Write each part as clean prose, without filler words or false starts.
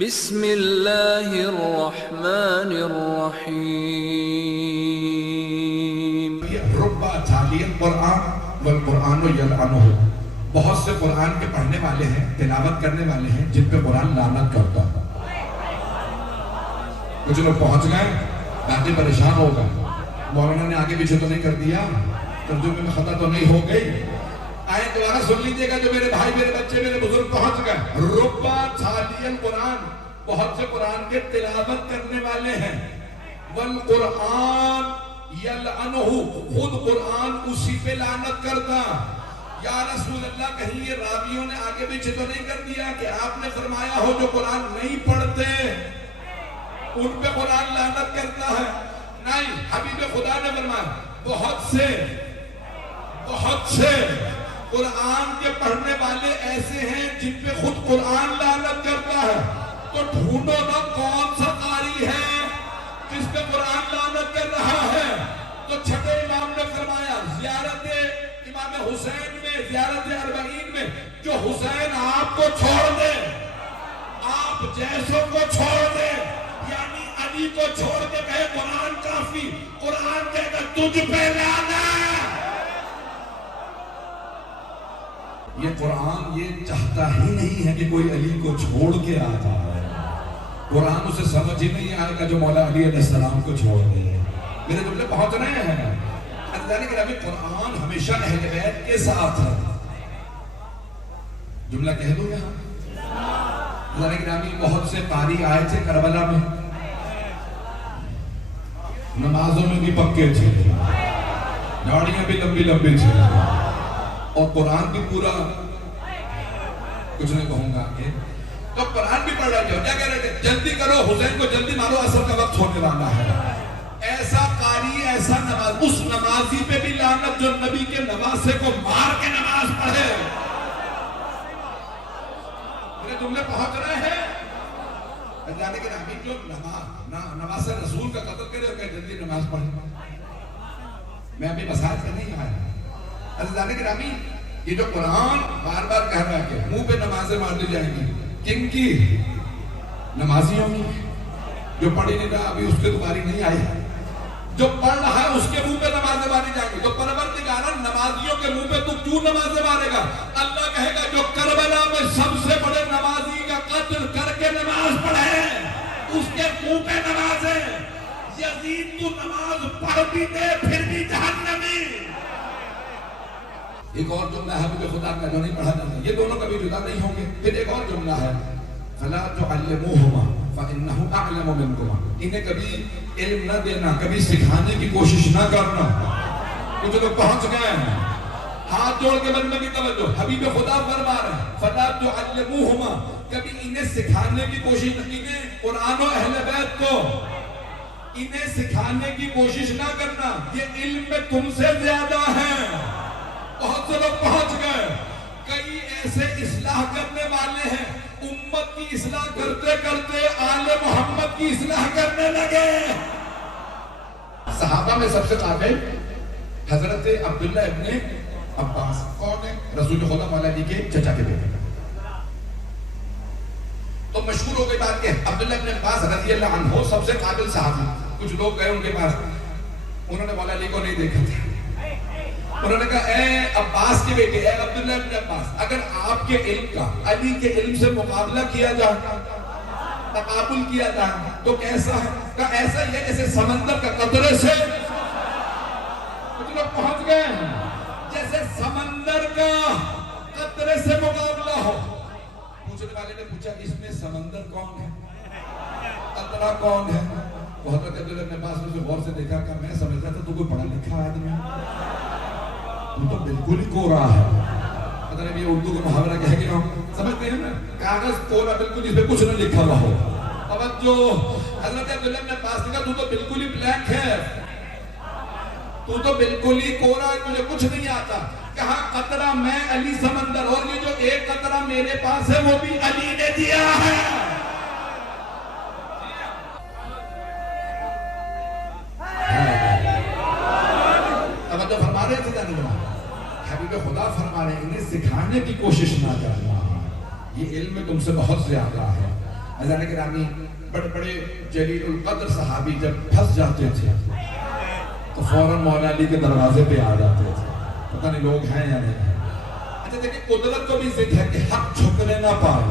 بسم اللہ الرحمن الرحیم ربا تالی القرآن والقرآن یلعنہ، بہت سے قرآن کے پڑھنے والے ہیں، تلاوت کرنے والے ہیں جن پہ قرآن لعنت کرتا ہے۔ کچھ لوگ پہنچ گئے، باقی پریشان ہو گئے، مولانا نے آگے پیچھے تو نہیں کر دیا، ترجمے میں خطا تو نہیں ہو گئی؟ آئے دوبارہ سن لیجئے گا جو میرے بھائی، میرے بچے، میرے بزرگ پہنچ گئے۔ ربا تالی القرآن، بہت سے قرآن کے تلاوت کرنے والے ہیں، والقرآن یلعنہ، خود قرآن اسی پہ لعنت کرتا۔ یا رسول اللہ، کہیں یہ راویوں نے آگے پیچھے تو نہیں کر دیا کہ آپ نے فرمایا ہو جو قرآن نہیں پڑھتے ان پہ قرآن لعنت کرتا ہے؟ نہیں، حبیب خدا نے فرمایا بہت سے قرآن کے پڑھنے والے ایسے ہیں جن پہ خود قرآن لعنت کرتا ہے۔ تو ڈھونڈو نا کون سا قاری ہے جس پہ قرآن لعنت کر رہا ہے؟ تو چھٹے امام نے فرمایا زیارت امام حسین میں، زیارت اربعین میں، جو حسین آپ کو چھوڑ دے، آپ جیسوں کو چھوڑ دے، یعنی علی کو چھوڑ کے کہے قرآن کافی، قرآن کہے گا تجھ پہ لعنت۔ یہ قرآن یہ چاہتا ہی نہیں ہے کہ کوئی علی کو چھوڑ کے آ جائے، قرآن اسے سمجھ ہی نہیں آئے گا جو مولا علی علیہ السلام کو چھوڑ دے۔ میرے جملے پہنچ رہے ہیں؟ اللہ کے نبی قرآن ہمیشہ اہل بیت کے ساتھ ہے۔ جملہ کہہ دو یہاں، اللہ کے نبی بہت سے قاری آئے تھے کربلا میں، نمازوں میں بھی پکے تھے، داڑیاں بھی لمبی لمبی تھی، اور قرآن بھی پورا، کچھ نہیں کہوں گا کہ تو قرآن بھی پڑھ رہے تھے، کیا کہہ رہے تھے؟ جلدی کرو، حسین کو جلدی مارو، عصر کا وقت ہونے والا ہے۔ ایسا قاری، ایسا نماز، اس نمازی پہ بھی لعنت جو نبی کے نواسے کو مار کے نماز پڑھے۔ میرے جملے پہنچ رہے ہیں؟ اللہ کے نبی جو نواز رسول کا قتل کرے اور کہ جلدی نماز پڑھے۔ میں ابھی مسائل سے نہیں آیا۔ اللہ کے نبی یہ جو قرآن بار بار کہہ رہا ہے کہ منہ پہ نمازیں مار دی جائیں گی، کن کی؟ نمازیوں کی۔ جو پڑھی نہیں رہا ابھی اس کے دوباری نہیں آئی، جو پڑھ رہا ہے اس کے منہ پہ نمازیں ماری جائیں گی۔ تو پروردگار نمازیوں کے منہ پہ تو کیوں نمازیں مارے گا؟ اللہ کہے گا جو کربلا میں سب سے بڑے نمازی کا قتل کر کے نماز پڑھے اس کے منہ پہ نمازیں۔ یزید تو نماز پڑھ بھی دے پھر بھی جہنمی۔ ایک اور جملہ ہے حبیب خدا کا جو نہیں پڑھا جاتا، یہ دونوں کبھی جدا نہیں ہوں گے۔ پھر ایک اور جملہ ہے فَلَا تُعَلِّمُوهُمَا فَإِنَّهُ أَعْلَمُ مِنْكُمَا، انہیں کبھی علم نہ دینا، کبھی سکھانے کی کوشش نہ کرنا۔ کچھ لوگ پہنچ گئے ہیں، ہاتھ جوڑ کے بندے کی توجہ، حبیب خدا فرما رہے ہیں فَلَا تُعَلِّمُوهُمَا، کبھی انہیں سکھانے کی کوشش نہ، انہیں قرآن و اہل بیت کو انہیں سکھانے کی کوشش نہ کرنا، یہ علم میں تم سے زیادہ ہیں۔ بہت سے لوگ پہنچ گئے، کئی ایسے اصلاح کرنے والے ہیں، امت کی اصلاح کرتے کرتے آل محمد کی اصلاح کرنے لگے۔ صحابہ میں سب سے قابل حضرت عبداللہ ابن عباس، کون ہے؟ رسول خدا مولا علی کے چچا کے بیٹے۔ تو مشہور ہو گئی بات کہ عبداللہ ابن عباس رضی اللہ عنہ سب سے قابل صحابی۔ کچھ لوگ گئے ان کے پاس، انہوں نے مولا علی کو نہیں دیکھا تھا، انہوں نے کہا اے عباس کے بیٹے، اے عبداللہ ابن عباس، اگر آپ کے علم کا علی کے علم سے مقابلہ کیا جائے، تقابل کیا جائے تو کیسا ہے؟ کہا ایسا ہی ہے جیسے سمندر کا قطرے سے، کچھ لوگ پہنچ گئے ہیں، جیسے سمندر کا قطرے سے مقابلہ ہو۔ پوچھنے والے نے پوچھا اس میں سمندر کون ہے، قطرہ کون ہے؟ حضرت عبداللہ ابن عباس نے غور سے دیکھا کہ میں سمجھتا تھا تو کوئی پڑھا لکھا آدمی ہے، تو بالکل ہی کورا ہے۔ پتہ نہیں یہ اردو کا محاورہ کہہ گیا ہوں، سمجھتے ہیں نا، کاغذ کورا بالکل جس پہ کچھ نہ لکھا ہوا ہو۔ توجہ، حضرت عبداللہ ابن عباس نے کہا تو بالکل ہی بلینک ہے، تو بالکل ہی کورا ہے، مجھے کچھ نہیں آتا۔ کہا قطرہ میں، علی سمندر، اور یہ جو ایک قطرہ میرے پاس ہے وہ بھی علی نے دیا ہے۔ توجہ فرما رہے تھے جانے جانا، حبیب خدا فرما رہے ہیں انہیں سکھانے کی کوشش نہ کرنا، یہ علم میں تم سے بہت زیادہ ہے۔ عزیزان گرامی بڑے بڑے جلیل القدر صحابی جب پھنس جاتے تھے تو فوراً مولا علی کے دروازے پہ آ جاتے تھے. پتہ نہیں لوگ ہیں یا نہیں ہیں. اچھا دیکھیں قدرت کو بھی ذکر ہے کہ حق جھکنے نہ پائے,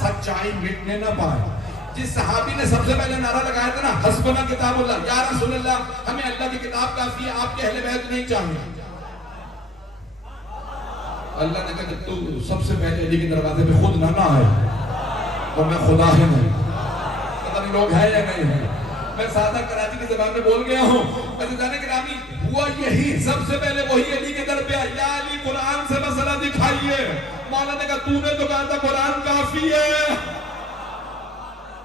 سچائی مٹنے نہ پائے. جس صحابی نے سب سے پہلے نعرہ لگایا تھا نا حسبنا کتاب اللہ, یا رسول اللہ ہمیں اللہ کی کتاب کافی ہے, آپ کے اہل بیت نہیں چاہیے. اللہ نے کہا کہ تو سب سے پہلے علی کے دروازے پہ خود نہ آئے تو میں خدا ہی نہیں. پتہ نہیں لوگ ہیں یا نہیں ہیں. میں سادہ کراچی کی زبان میں بول گیا ہوں. عزیزان گرامی ہوا یہی, سب سے پہلے وہی علی کے در پہ آیا, یا علی قرآن سے مسئلہ دکھائیے. مولا نے کہا تو نے تو کہا تھا قرآن کافی ہے.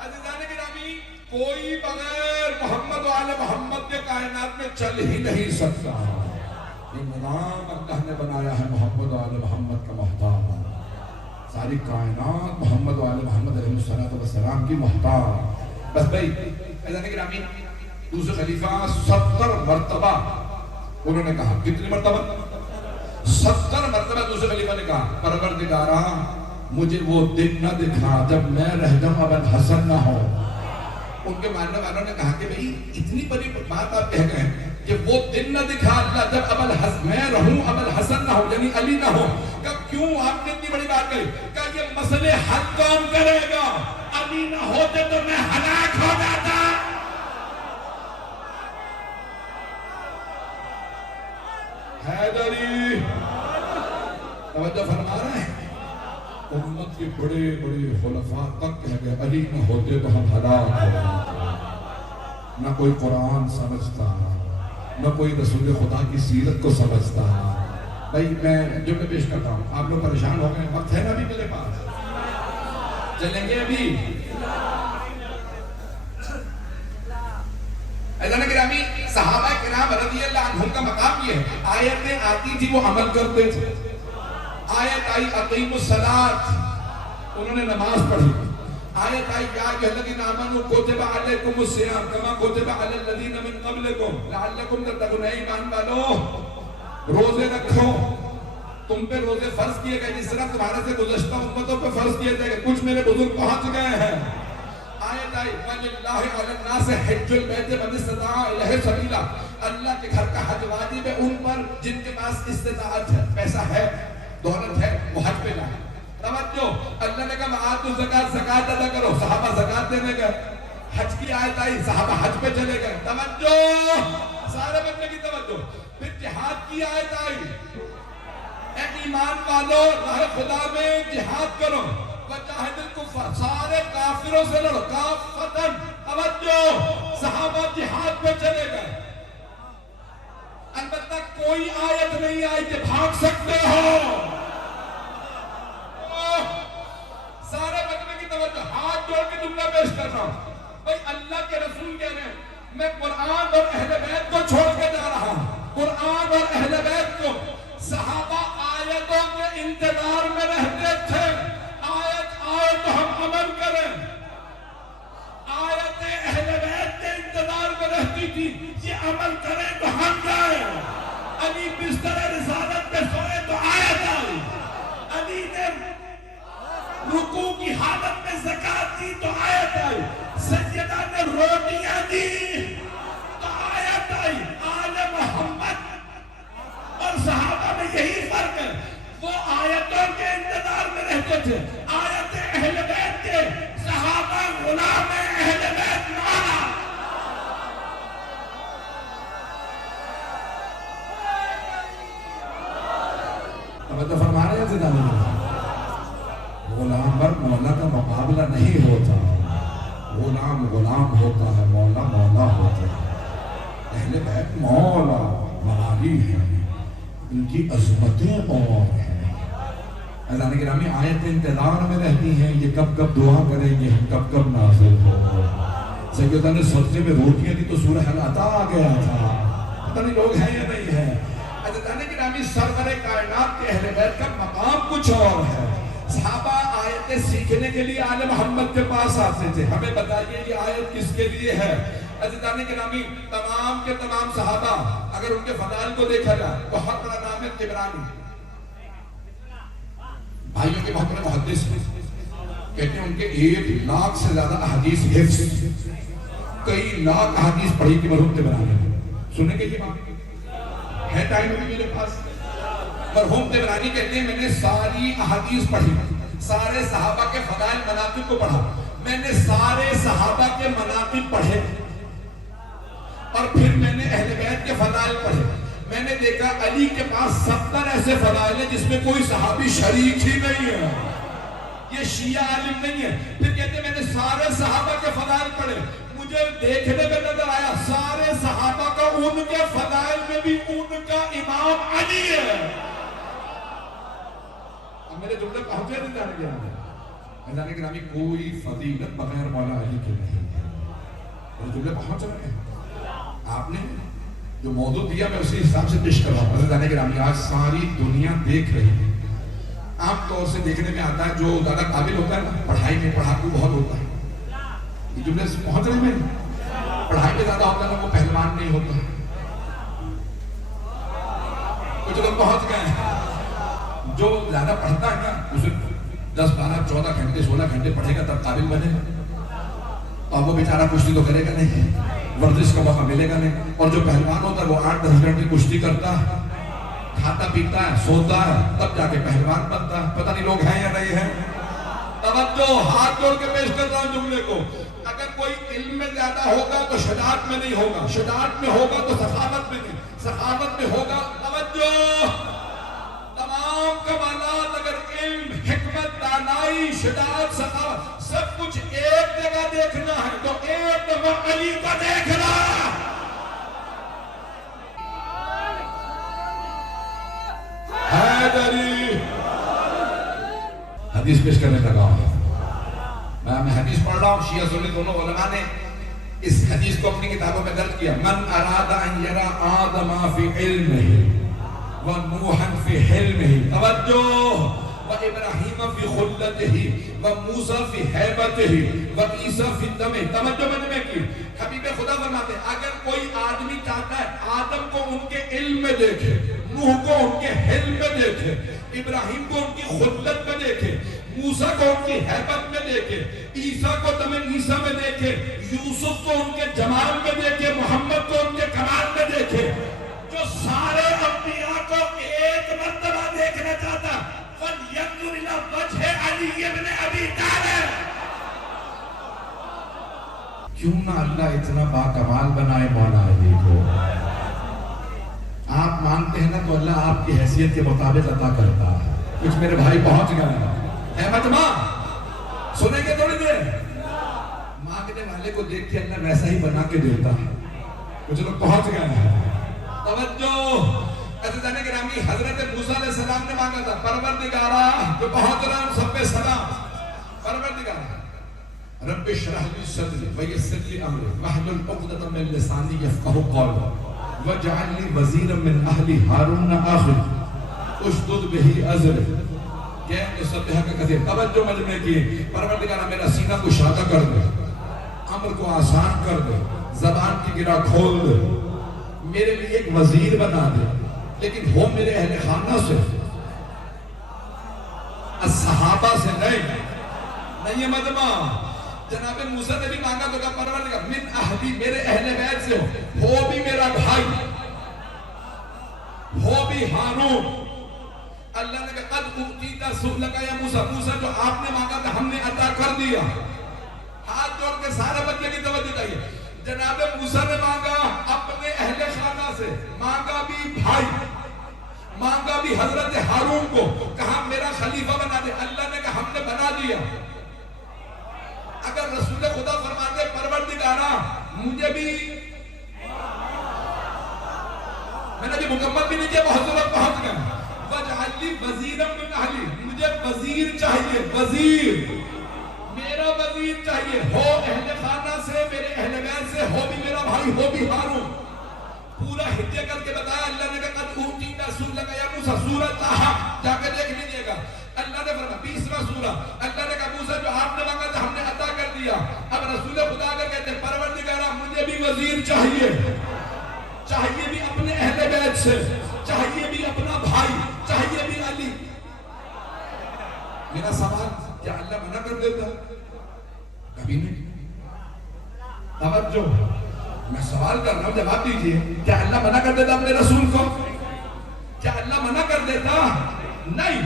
عزیزان گرامی کوئی بغیر محمد و آل محمد کے کائنات میں چل ہی نہیں سکتا. یہ نظام اللہ نے بنایا ہے محمد و آل محمد کا محتاج. ساری کائنات محمد و آل محمد علیہ السلام کی محتاج. بس بھائی عزیزان گرامی دوسرے خلیفہ 70 مرتبہ انہوں نے کہا, کتنی مرتبہ؟ 70 مرتبہ دوسرے خلیفہ نے کہا پروردگارا مجھے وہ دن نہ دکھا جب میں رہ جاؤں ابو الحسن نہ ہو. ان کے ماننے والوں نے کہا کہ بھئی اتنی بڑی بات آپ کہہ گئے ہیں کہ وہ دن نہ دکھا اللہ جب ابو الحسن میں رہوں ابو الحسن نہ ہو, یعنی علی نہ ہو. کہ کیوں آپ نے اتنی بڑی بات کہی؟ کہ یہ مسئلے حل کون کرے گا؟ علی نہ ہوتے تو میں ہلاک ہو جاتا. حیدری توجہ فرما رہے ہیں. امت کے بڑے بڑے خلفاء تک کہہ گئے علی نہ ہوتے تو ہم ہلاک ہو جاتے. نہ کوئی قرآن سمجھتا, نہ کوئی رسول خدا کی سیرت کو سمجھتا. بھائی میں جملے پیش کرتا ہوں, آپ لوگ پریشان ہو گئے, وقت ہے نا ابھی میرے پاس, چلیں گے ابھی. عزیزان گرامی صحابہ کرام رضی اللہ عنہم کا مقام یہ ہے, آیتیں آتی تھی وہ عمل کرتے تھے. آیت آئی اقیموا الصلاۃ, انہوں نے نماز پڑھی. آیت آئی یا ایھا الذین آمنوا کتب علیکم الصیام کما کتب علی الذین من قبلکم لعلکم تتقون. ایمان والو روزے رکھو, تم پہ روزے فرض کیے گئے جس طرح تمہارے سے گزشتہ امتوں پہ فرض کیے گئے. کچھ میرے بزرگ پہنچ گئے ہیں. آیت آئی وَلِلَّهِ عَلَى النَّاسِ حِجُّ الْبَيْتِ مَنِ اسْتَطَاعَ إِلَيْهِ سَبِيلًا, اللہ کے گھر کا حج واجب ہے ان پر جن کے پاس استطاعت ہے, پیسہ ہے, دولت ہے, وہ حج پہ جائیں. توجہ, اللہ نے کہا وَآتُوا الزَّکَاۃَ, زکات ادا کرو. صحابہ زکات دینے گئے. حج کی آیت آئی, صحابہ حج پہ چلے گئے. توجہ, سارے بندے کی توجہ. پھر جہاد کی آیت آئی, اے ایمان والو راہ خدا میں جہاد کرو. وجاہد الکفار, سارے کافروں سے لڑو. کافتن, توجہ, صحابہ جہاد پہ چلے گئے. البتہ کوئی آیت نہیں آئی کہ بھاگ سکتے ہو. سارے بندے کی توجہ, ہاتھ جوڑ کے جملہ پیش کر رہا ہوں. بھئی اللہ کے رسول کہہ رہے ہیں میں قرآن اور اہل بیت کو چھوڑ کے جا رہا ہوں. قرآن اور اہل بیت کو. صحابہ آیتوں کے انتظار میں رہتے تھے. آیت آئے تو ہم عمل کریں. آیت اہل بیت کے انتظار میں رہتی تھی, یہ عمل کریں تو ہم جائیں. علی بستر رسالت پہ سوئے تو آیت آئی. علی نے رکوع کی حالت میں زکات دی تو آیت آئی. سیدہ نے روٹیاں دی تو آیت آئی. آل محمد اور صحابہ میں یہی فرق ہے, وہ آیتوں کے انتظار میں رہتے تھے. آیت اہل بیت کے, صحابہ غلام اہل بیت مولا. توجہ فرما رہے ہیں زندہ میں. غلام پر مولا کا مقابلہ نہیں ہوتا. غلام غلام ہوتا ہے, مولا مولا ہوتا ہے. اہل بیت مولا معالی ہیں, ان کی عظمتیں اور ہیں. عزیزان گرامی آیت انتظار میں رہتی ہیں, یہ کب کب دعا کریں گے, ہم کب کب نازل ہو. سیدہ نے صدقے میں روٹیاں دی تو سورہ حل عطا آ گیا تھا. پتہ نہیں لوگ ہیں یا نہیں ہیں. عزیزان گرامی سرور کائنات کے اہل بیت کا مقام کچھ اور ہے. صحابہ آیتیں سیکھنے کے لیے آل محمد کے پاس آتے تھے. ہمیں بتائیے یہ آیت کس کے لیے ہے. عزیزان گرامی تمام کے تمام صحابہ اگر ان کے فضائل کو دیکھا جائے, بہت بڑا نام ہے طبرانی, بھائیوں کے بہت بڑے محدث ہیں. کہتے ہیں ان کے 1 لاکھ سے زیادہ احادیث حفظ، کئی لاکھ احادیث پڑھی کی مرحوم تبرانی سنیں گے یہ بات ہے ٹائم بھی میرے پاس. مرحوم تبرانی کہتے ہیں میں نے ساری احادیث پڑھی، سارے صحابہ کے فضائل مناقب کو پڑھا، میں نے سارے صحابہ کے مناقب پڑھے اور پھر میں نے اہل بیت کے فضائل پڑھے. میں نے دیکھا علی کے پاس 70 ایسے فضائل ہیں جس میں کوئی صحابی شریک ہی نہیں ہے، یہ شیعہ عالم نہیں ہے. پھر کہتے ہیں میں نے سارے صحابہ کے فضائل پڑھے، مجھے دیکھنے میں نظر آیا سارے صحابہ کا ان کے فضائل میں بھی ان کا امام علی ہے. اب میرے جملے پہنچے نہیں جانے گیا میں جانے کے نامی کوئی فضیلت بغیر مولا علی کے نہیں ہے. میرے جملے پہنچ رہے ہیں. آپ نے جو موضوع دیا میں اسی حساب سے پیش کر رہا ہوں. حضرت جانے کے نامی آج ساری دنیا دیکھ رہی ہے. عام طور سے دیکھنے میں آتا ہے جو زیادہ قابل ہوتا ہے نا پڑھائی میں پڑھاکو بہت ہوتا ہے. یہ جملے پہنچ رہے ہیں پڑھائی میں زیادہ ہوتا ہے نا وہ پہلوان نہیں ہوتا. کچھ لوگ پہنچ گئے ہیں جو زیادہ پڑھتا ہے نا اسے 10 12 14 گھنٹے 16 گھنٹے پڑھے گا تب قابل بنے گا. اور وہ بیچارہ کشتی تو کرے گا نہیں، ورزش کا موقع ملے گا نہیں. اور جو پہلوان ہوتا ہے وہ 8 10 گھنٹے کشتی کرتا ہے، کھاتا پیتا ہے، سوتا ہے، تب جا کے پہلوان بنتا ہے. پتہ نہیں لوگ ہیں یا نہیں ہیں. توجہ، ہاتھ جوڑ کے پیش کر رہا ہوں جملے کو. اگر کوئی علم میں زیادہ ہوگا تو شجاعت میں نہیں ہوگا، شجاعت میں ہوگا تو سخاوت میں نہیں، سخاوت میں ہوگا. توجہ، تمام کمالات اگر علم، حکمت، دانائی، شجاعت، سخاوت سب کچھ ایک جگہ دیکھنا ہے تو ایک دفعہ علی کا دیکھنا. حیدری حدیث پیش کرنے لگا ہوں. میں حدیث پڑھ رہا ہوں. شیعہ سنی دونوں علماء نے اس حدیث کو اپنی کتابوں میں درج کیا. من اراد ان یرا آدم فی علمہ و نوحا فی حلمہ. توجہ، وإبراہیم فی خلتہ وموسیٰ فی حیبتہ وعیسیٰ فی دمہ. توجہ میں نے کی. حبیب خدا فرماتے ہیں اگر کوئی آدمی چاہتا ہے آدم کو ان کے علم میں دیکھے، نوح کو ان کے حلم میں دیکھے، ابراہیم کو ان کی خلت میں دیکھے، موسیٰ کو ان کی حیبت میں دیکھے، عیسیٰ کو دم عیسیٰ میں دیکھے، یوسف کو ان کے جمال میں دیکھے، محمد کو ان کے کمال میں دیکھے، جو سارے انبیاء کو ایک مرتبہ دیکھنا چاہتا فَلْيَنْظُرْ إِلَىٰ وَجْهِ عَلِيِّ بْنِ أَبِي طَالِبٍ. کیوں نہ اللہ اتنا باکمال بنائے مولا علی کو. آپ مانتے ہیں نا تو اللہ آپ کی حیثیت کے مطابق عطا کرتا ہے. کچھ میرے بھائی پہنچ گئے ہیں مجمع سنیں گے تھوڑی دیر. مانگنے والے کو دیکھ کے اللہ ویسا ہی بنا کے دیتا ہے. کچھ لوگ پہنچ گئے ہیں. توجہ، حضرت گرامی حضرت موسیٰ علیہ السلام نے مانگا تھا پروردگارا جو پہنچ رہا ہوں سب پہ سلام. پروردگارا رب اشرح لی صدری ویسر لی امری واحلل عقدۃ من لسانی یفقہوا قولی واجعل لی وزیرا من اہلی ہارون اخی اشدد بہ ازری. کیا سبحہ کا کثیر. توجہ مجمع کی. پروردگارا میرا سینہ کشادہ کر دے، امر کو آسان کر دے، زبان کی گرہ کھول دے، میرے لیے ایک وزیر بنا دے لیکن ہو میرے اہل خانہ سے، صحابہ سے نہیں. مجمع جناب موسیٰ نے بھی مانگا تو کہا پروردگار من اہلی میرے اہل بیت سے ہو بھی میرا بھائی، ہو بھی ہارون. اللہ نے کہا قد اوتیت سؤلک یا موسیٰ. موسیٰ جو آپ نے مانگا تھا ہم نے عطا کر دیا. ہاتھ جوڑ کے سارے بچے کی توجہ چاہیے. جناب موسیٰ نے مانگا اپنے اہل خانہ سے، مانگا بھی بھائی، مانگا بھی حضرت ہارون کو، کہا میرا خلیفہ بنا دے. اللہ نے کہا ہم نے بنا دیا. اگر رسول خدا فرماتے پروردگارا مجھے بھی، میں نے بھی مکمل بھی نہیں کیا بہت ضرورت پہنچ گئے. وَجْعَلْ لِي وَزِيرًا مِّنْ أَهْلِي. مجھے وزیر چاہیے، وزیر، میرا وزیر چاہیے، ہو اہل خانہ سے، میرے اہل بیت سے، ہو بھی میرا بھائی، ہو بھی ہارون. پورا ہدیہ کر کے بتایا. اللہ نے کہا قد اوتیت سؤلک یا موسیٰ. سورہ طٰہٰ جا کے دیکھ لیجئے گا. اللہ نے فرمایا 20واں سورہ. اللہ نے کہا موسیٰ جو آپ نے مانگا تھا ہم نے عطا کر دیا. اب رسول خدا کا کہتے ہیں پروردگارا مجھے بھی وزیر چاہیے، چاہیے بھی اپنے اہل بیت سے، چاہیے بھی اپنا بھائی، چاہیے بھی علی. میرا سوال کیا اللہ منع کر دیتا؟ کبھی نہیں. توجہ، میں سوال کر رہا ہوں، جواب دیجئے. کیا اللہ منع کر دیتا اپنے رسول کو؟ کیا اللہ منع کر دیتا؟ نہیں.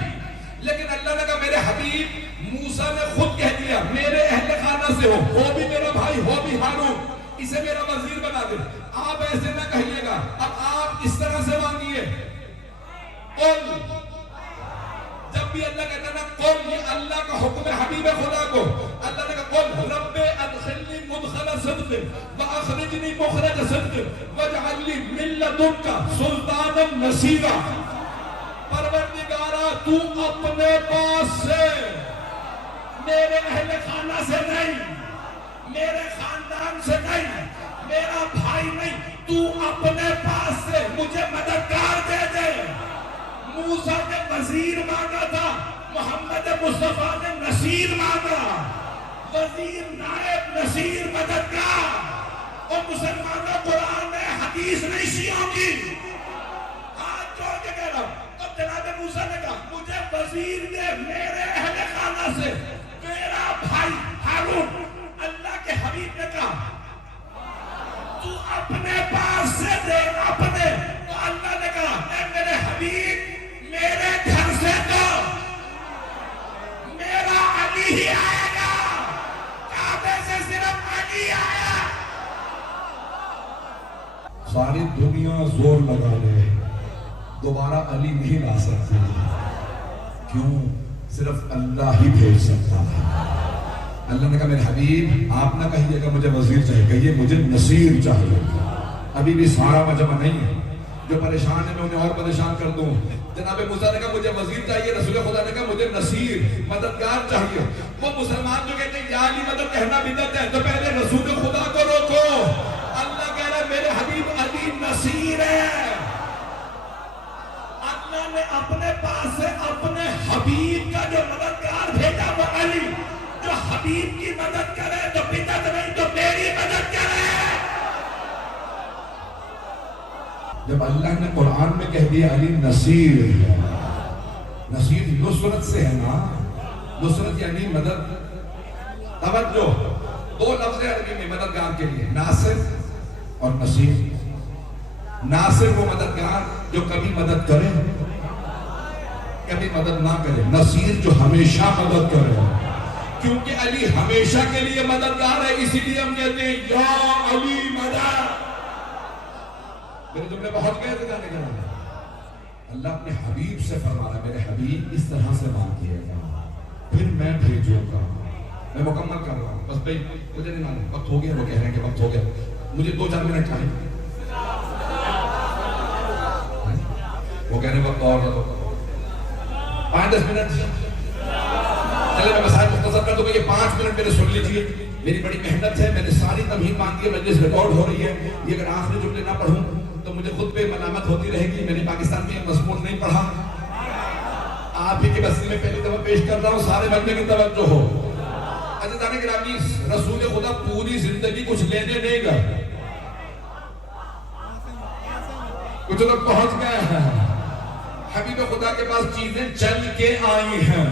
لیکن اللہ نے کہا میرے حبیب موسیٰ نے خود کہہ دیا میرے اہل خانہ سے ہو بھی میرا بھائی، ہو بھی ہارون، اسے میرا وزیر بنا دے. آپ ایسے نہ کہیے گا، اب آپ اس طرح سے مانگیے. قل، جب بھی اللہ کہتا نا قل، یہ اللہ کا حکم ہے حبیب خدا کو. اللہ نے کہا قل رب ادخلنی مدخل صدق واخرجنی مخرج صدق واجعل لی من لدنک سلطانا نصیرا. پروردگارا تو اپنے پاس سے، میرے اہل خانہ سے نہیں، میرے خاندان سے نہیں، میرا بھائی نہیں، تو اپنے پاس سے مجھے مددگار دے دے. موسیٰ نے وزیر مانگا تھا، محمد مصطفیٰ نے نصیر مانگا. وزیر، نائب، نصیر، مددگار. اور مسلمانوں قرآن میں حدیث نہیں شیعوں کی. ہاتھ جوڑ کے کہہ رہا ہوں. اب جناب موسیٰ نے کہا مجھے وزیر دے میرے اہل خانہ سے، میرا بھائی ہارون. اللہ کے حبیب نے کہا تو اپنے پاس سے دے اپنے. تو اللہ نے کہا اے میرے حبیب میرے گھر سے تو میرا علی ہی آئے گا. کعبے سے صرف علی آیا. ساری دنیا زور لگا لے، دوبارہ علی نہیں لا سکتی. کیوں؟ صرف اللہ ہی بھیج سکتا ہے. اللہ نے کہا میرے حبیب آپ نہ کہیے گا مجھے وزیر چاہیے، کہیے مجھے نصیر چاہیے. ابھی بھی سارا مجمع نہیں ہے، جو پریشان ہے میں انہیں اور پریشان کر دوں. جناب موسیٰ نے کہا مجھے وزیر چاہیے، رسول خدا نے کہا مجھے نصیر، مددگار چاہیے. وہ مسلمان جو کہتے ہیں یا علی مدد کہنا بدعت ہے، تو پہلے رسول خدا کو روکو. اللہ کہہ رہا ہے میرے حبیب علی نصیر ہے. اللہ نے اپنے پاس سے اپنے حبیب کا جو مددگار بھیجا وہ علی. جو حبیب کی مدد کرے تو بدعت نہیں، تو میری مدد کرے. جب اللہ نے قرآن میں کہہ دیا علی نصیر، نصیر نصرت سے ہے نا، نصرت یعنی مدد. توجہ، دو لفظ عربی میں مددگار کے لیے، ناصر اور نصیر. ناصر وہ مددگار جو کبھی مدد کرے کبھی مدد نہ کرے. نصیر جو ہمیشہ مدد کرے. کیونکہ علی ہمیشہ کے لیے مددگار ہے، اسی لیے ہم کہتے ہیں یا علی مدد. میرے جملے پہنچ گئے تھے جانے کے بعد. اللہ اپنے حبیب سے فرما رہا ہے میرے حبیب اس طرح سے مانگیے گا پھر میں بھیجوں گا. میں مکمل کر رہا ہوں، بس بھائی مجھے نہیں معلوم وقت ہو گیا. وہ کہہ رہے ہیں کہ وقت ہو گیا، مجھے 2-4 منٹ چاہیے. وہ کہہ رہے ہیں وقت اور 5-10 منٹ. چلے میں مسائل مختصر کر دوں گا. یہ 5 منٹ میرے سن لیجئے. میری بڑی محنت ہے، میں نے ساری تمہید مانگی ہے، مجلس ریکارڈ ہو رہی ہے. یہ اگر آخری جملے نہ پڑھوں تو مجھے خود پہ ملامت ہوتی رہے گی. میں نے پاکستان میں یہ مضمون نہیں پڑھا. آپ ہی کی بستی میں پہلی دفعہ پیش کر رہا ہوں، سارے مجمع کی توجہ ہو. عزیزان گرامی، رسول خدا پوری زندگی کچھ لینے نہیں گئے. کچھ لوگ پہنچ گئے ہیں. حبیب خدا کے پاس چیزیں چل کے آئی ہیں.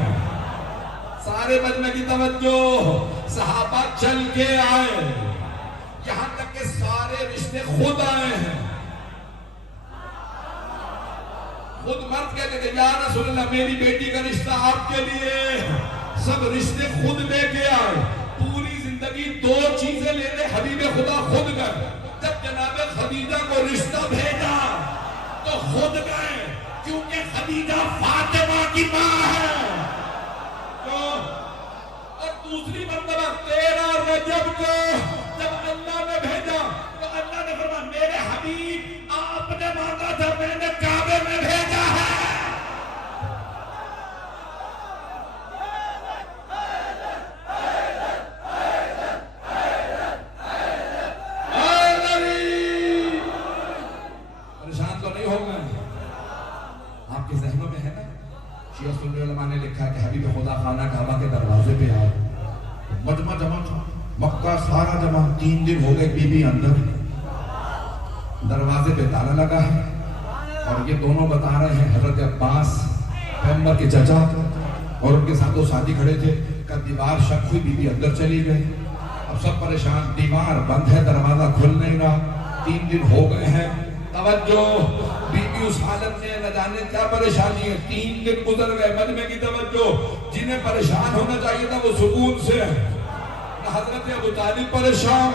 سارے مجمع کی توجہ، صحابہ چل کے آئے، یہاں تک کہ سارے رشتے خود آئے ہیں. خود مرد کہتے تھے یا رسول اللہ میری بیٹی کا رشتہ آپ کے لیے. سب رشتے خود لے کے آئے. پوری زندگی 2 چیزیں لینے حبیب خدا خود گئے. جب جناب خدیجہ کو رشتہ بھیجا تو خود گئے، کیونکہ خدیجہ فاطمہ کی ماں ہے. اور دوسری مرتبہ 13 رجب کو جب اللہ نے بھیجا تو اللہ نے فرمایا میرے حبیب آپ نے مانگا تھا، میں نے کعبے میں بھیجا ہے. پریشان تو نہیں ہو گئے؟ آپ کے ذہنوں میں ہے نا. شیعہ سنی علماء نے لکھا کہ حبیب خدا خانہ کعبہ کے دروازے پہ آئے. مجمع جمع مکہ سارا جمع. 3 دن ہو گئے بی بی اندر. دروازے پہ تالا لگا ہے اور یہ دونوں بتا رہے ہیں حضرت عباس پیغمبر کے چچا اور ان کے ساتھ 2 ساتھی کھڑے تھے. کا دیوار شک ہوئی، بی بی اندر چلی گئی. اب سب پریشان، دیوار بند ہے، دروازہ کھل نہیں رہا، 3 دن ہو گئے ہیں. توجہ، بی بی اس حالت میں نہ جانے کیا پریشانی ہے. 3 دن گزر گئے. مجمع کی توجہ، جنہیں پریشان ہونا چاہیے تھا وہ سکون سے ہیں. نہ حضرت ابو طالب پریشان،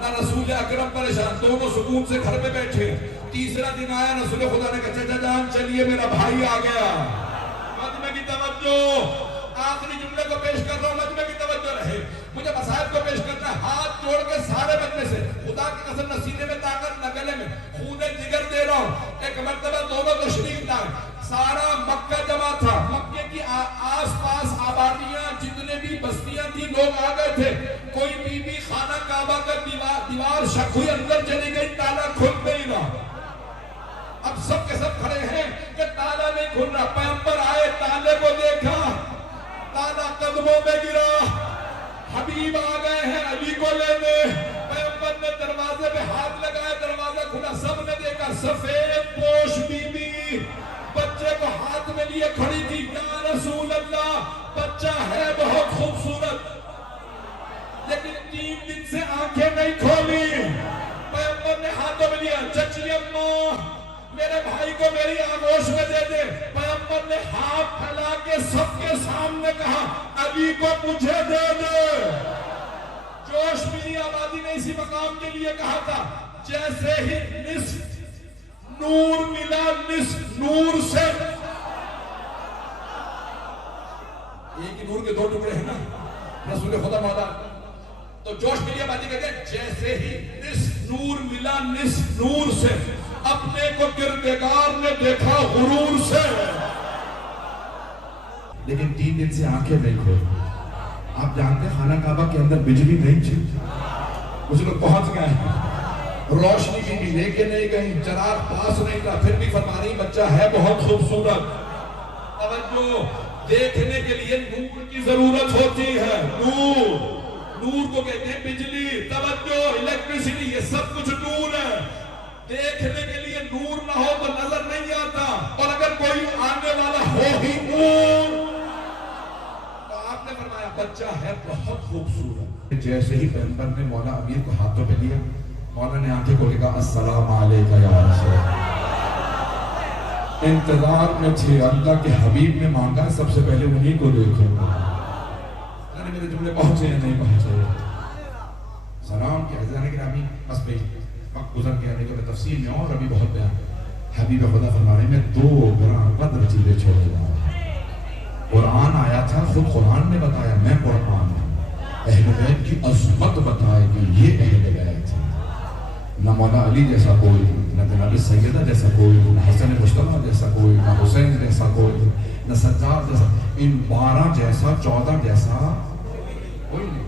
نہ رسول اکرم پریشان، دونوں سکون سے گھر میں بیٹھے. تیسرا دن آیا، رسول خدا نے کہا چچا جان چلیے میرا بھائی آ گیا. مجمع کی توجہ، آخری جملے کو پیش کر رہا ہوں، مجمع کی توجہ رہے. مجھے مسائل کو پیش کرنا ہے، ہاتھ جوڑ کے سارے مجمع سے. خدا کی قسم نہ سینے میں طاقت نہ گلے میں، خون جگر دے رہا ہوں. ایک مرتبہ دونوں تشریف لائے. سارا مکہ جمع تھا. مکے کی آس پاس آبادیاں جتنے بھی بستیاں تھی لوگ آ گئے تھے. کوئی بی بی خانہ کعبہ کا دیوار شک ہوئی، اندر چلی گئی، تالا کھل نہیں رہا. اب سب کے سب کھڑے ہیں کہ تالا نہیں کھل رہا. پیغمبر آئے، تالے کو دیکھا، تالا قدموں میں گرا. حبیب آ گئے ہیں علی کو لینے. پیغمبر نے دروازے پہ ہاتھ لگایا، دروازہ کھلا. سب نے دیکھا سفید پوش بی بی بچے کو ہاتھ میں لیے کھڑی تھی. یا رسول اللہ، بچہ ہے بہت خوبصورت، لیکن 3 دن سے آنکھیں نہیں کھولی. پیغمبر نے ہاتھوں میں لیا، چچی اماں میرے بھائی کو میری آغوش میں دے دے. پیغمبر نے ہاتھ پھیلا کے سب کے سامنے کہا علی کو مجھے دے دے. جوش ملی آبادی نے اسی مقام کے لیے کہا تھا. جیسے ہی نصف نور ملا، نصف نور سے، ایک ہی نور کے 2 ٹکڑے ہیں نا رسول خدا مولا. تو جوش ملی آبادی کہتے ہیں جیسے ہی نصف نور ملا، نصف نور سے اپنے کو کردگار نے دیکھا غرور سے. لیکن 3 دن سے آنکھیں نہیں کھول. آپ جانتے ہیں خانہ کعبہ کے اندر بجلی نہیں تھی. کچھ لوگ پہنچ گئے، روشنی بھی لے کے نہیں گئی، چراغ پاس نہیں تھا، پھر بھی فرما رہی بچہ ہے بہت خوبصورت. توجہ، دیکھنے کے لیے نور کی ضرورت ہوتی ہے. نور کو کہتے ہیں بجلی. توجہ، الیکٹریسٹی، یہ سب کچھ نور ہے. دیکھنے کے لیے نور نہ ہو تو نظر نہیں آتا، اور اگر کوئی آنے والا ہو ہی نور تو آپ نے فرمایا بچہ ہے بہت خوبصورت. جیسے ہی پیغمبر نے مولا امیر کو ہاتھوں پہ لیا، مولا نے آنکھیں کھول کے کہا السلام علیکم یا رسول اللہ. انتظار میں تھے، اللہ کے حبیب نے مانگا سب سے پہلے انہی کو دیکھو. میرے جملے پہنچے یا نہیں پہنچے؟ سلام کیا عزیزان گرامی، بس بھائی وقت گزر گیا، لیکن میں تفصیل میں اور ابھی بہت بیان. حبیب خدا فرما رہے ہیں میں 2 گران قدر چیزیں چھوڑے جا رہا ہوں. قرآن آیا تھا، خود قرآن نے بتایا میں قرآن ہوں. اہل بیت کی عظمت بتائے گی، یہ اہل بیت ہے. نہ مولا علی جیسا کوئی، نہ جناب سیدہ جیسا کوئی، نہ حسن مصطفیٰ جیسا کوئی، نہ حسین جیسا کوئی، نہ سجاد جیسا، ان 12 جیسا 14 جیسا کوئی نہیں.